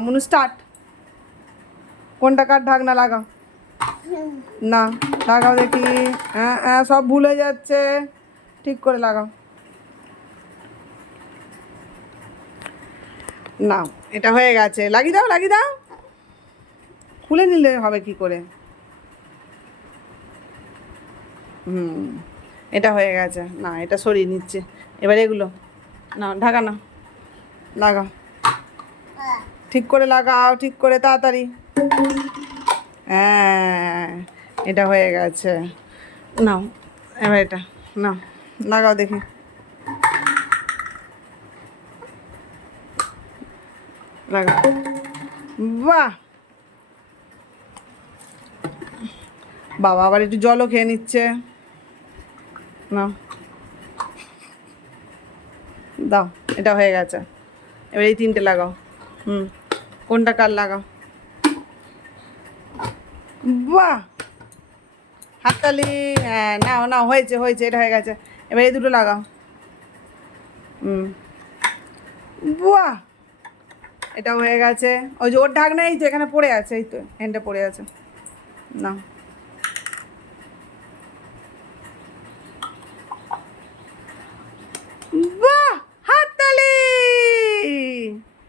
Munu start কোনটা কার ঢাকনা লাগাও? না, লাগাও দেখি। হ্যাঁ হ্যাঁ সব ভুলে যাচ্ছে। ঠিক করে লাগাও। না, এটা হয়ে গেছে। লাগিয়ে দাও লাগিয়ে দাও। খুলে নিলে হবে কি করে? হুম, এটা হয়ে গেছে। না, এটা সরিয়ে নিচ্ছে। এবার এগুলো। না, ঢাকা না লাগাও। ঠিক করে লাগাও, ঠিক করে তাড়াতাড়ি। হ্যাঁ এটা হয়ে গেছে। নাও, এবার এটা, নাও, লাগাও দেখি। লাগাও। বাহ! বাবা আবার একটু জলও খেয়ে নিচ্ছে। নাও। দাও, এটা হয়ে গেছে। এবার এই তিনটে লাগাও। হুম। কোনটা কার লাগাও বাহ! হাততালি হ্যাঁ নাও নাও, হয়েছে হয়েছে, এটা হয়ে গেছে। এবার এই দুটো লাগাও। হুম। বাহ! এটা হয়ে গেছে। ওই যে ওর ঢাকনা এই তো এখানে পড়ে আছে, এই তো হ্যান্ডে পড়ে আছে। না বাহ!